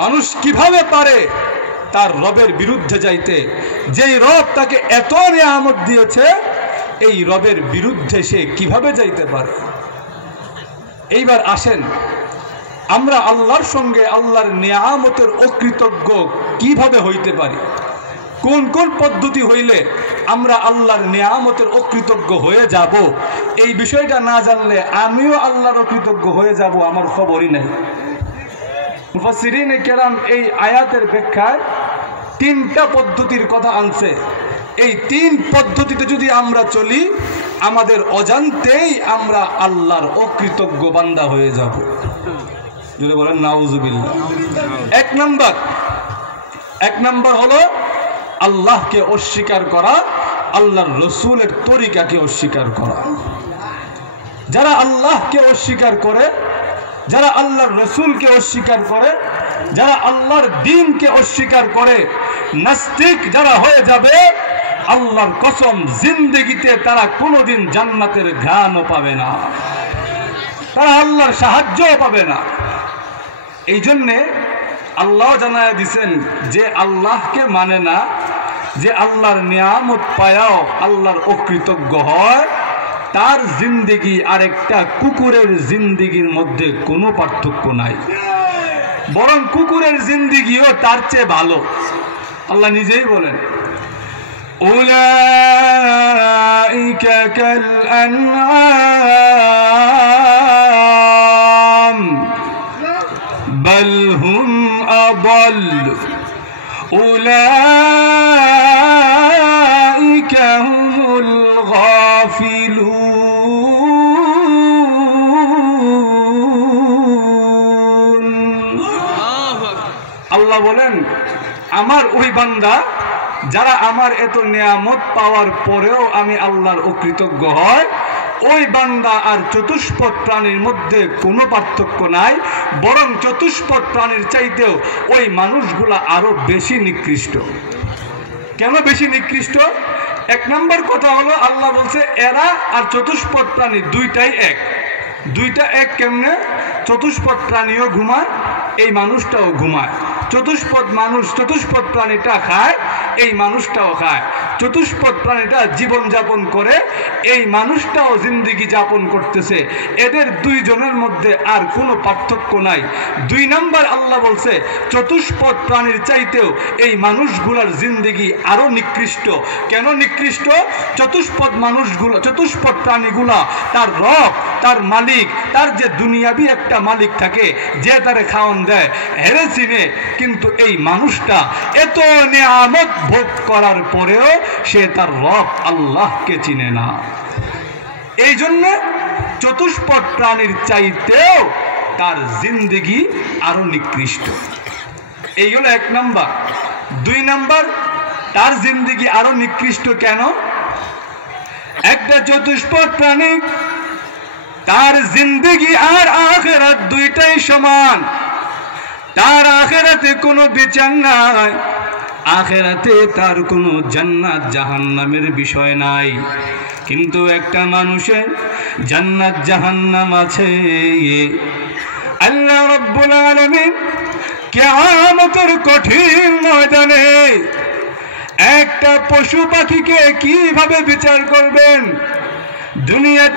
মানুষ কিভাবে পারে তার রবের বিরুদ্ধে যাইতে? যেই রব তাকে এত নিয়ামত দিয়েছে, এই রবের বিরুদ্ধে সে কিভাবে যাইতে পারে? এইবার আসেন, আমরা আল্লাহর সঙ্গে আল্লাহর নিয়ামতের অকৃতজ্ঞ কিভাবে হইতে পারি? কোন কোন পদ্ধতি হইলে আমরা আল্লাহর নিয়ামতের অকৃতজ্ঞ হয়ে যাব? এই বিষয়টা না জানলে আমিও আল্লাহর অকৃতজ্ঞ হয়ে যাব, আমার খবরই নাই। মুফাসসিরিনে কেরাম এই আয়াতের ব্যাখ্যায় তিনটা পদ্ধতির কথা আনছে। এই তিন পদ্ধতিতে যদি আমরা চলি, আমাদের অজান্তেই আমরা আল্লাহর অকৃতজ্ঞ বান্দা হয়ে যাব। যদি বলেন নাউজুবিল্লাহ। এক নাম্বার হলো আল্লাহকে অস্বীকার করা, আল্লাহর রসুলের তরিকাকে অস্বীকার করা। যারা আল্লাহকে অস্বীকার করে, যারা আল্লাহর রসুলকে অস্বীকার করে, যারা আল্লাহর দ্বীনকে অস্বীকার করে, নাস্তিক যারা হয়ে যাবে, আল্লাহর কসম জিন্দেগিতে তারা কোনোদিন জান্নাতের ঘ্রাণও পাবে না, তারা আল্লাহর সাহায্যও পাবে না। এই জন্যে আল্লাহ জানায় দিছেন, যে আল্লাহকে মানে না, যে আল্লাহর নিয়ামত পায়াও আল্লাহর অকৃতজ্ঞ হয়, তার জিন্দেগি আরেকটা কুকুরের জিন্দেগির মধ্যে কোনো পার্থক্য নাই, বরং কুকুরের জিন্দেগিও তার চেয়ে ভালো। আল্লাহ নিজেই বলেন, উলাইকা কাল আনআম বাল হুম আদাল উলাইকা হুমুল গাফিলুন। আল্লাহ বলেন, আমার ওই বান্দা যারা আমার এত নিয়ামত পাওয়ার পরেও আমি আল্লাহর অকৃতজ্ঞ হয়, ওই বান্দা আর চতুষ্পদ প্রাণীর মধ্যে কোনো পার্থক্য নাই, বরং চতুষ্পদ প্রাণীর চাইতেও ওই মানুষগুলা আরো বেশি নিকৃষ্ট। কেন বেশি নিকৃষ্ট? এক নম্বর কথা হলো, আল্লাহ বলছে এরা আর চতুষ্পদ প্রাণী দুইটাই এক। দুইটা এক কেমনে? চতুষ্পদ প্রাণীও ঘুমায়, এই মানুষটাও ঘুমায়। চতুষ্পদ প্রাণীটা খায়, এই মানুষটাও খায়। চতুষ্পদ প্রাণীটা জীবন যাপন করে, এই মানুষটাও জিন্দেগি যাপন করতেছে। এদের দুইজনের মধ্যে আর কোনো পার্থক্য নাই। দুই নাম্বার আল্লাহ বলছে, চতুষ্পদ প্রাণীর চাইতেও এই মানুষগুলার জিন্দেগি আরো নিকৃষ্ট। কেন নিকৃষ্ট? চতুষ্পদ প্রাণীগুলা তার রব, তার মালিক, তার যে দুনিয়াবি একটা মালিক থাকে, যে তারে খাওয়ান দেয়, হেরে চিনে। কিন্তু এই মানুষটা এত নিয়ামত ভোগ করার পরেও সে তার রব আল্লাহকে চিনে না। এই জন্য চতুষ্পদ প্রাণীর চাইতেও তার জিন্দেগি আরো নিকৃষ্ট। এই হলো এক নাম্বার। দুই নাম্বার, তার জিন্দেগি আরো নিকৃষ্ট কেন? একটা চতুষ্পদ প্রাণী, তার জিন্দেগি আর আখিরাত দুইটাই সমান। তার আখিরাতে কোনো বিচার নাই, আখিরাতে তার কোনো জান্নাত জাহান্নামের বিষয় নাই। কিন্তু একটা মানুষের জান্নাত জাহান্নাম আছে। আল্লাহ রাব্বুল আলামিন কিয়ামতের কঠিন ময়দানে একটা পশু পাখিকে কিভাবে বিচার করবেন? দুনিয়াতে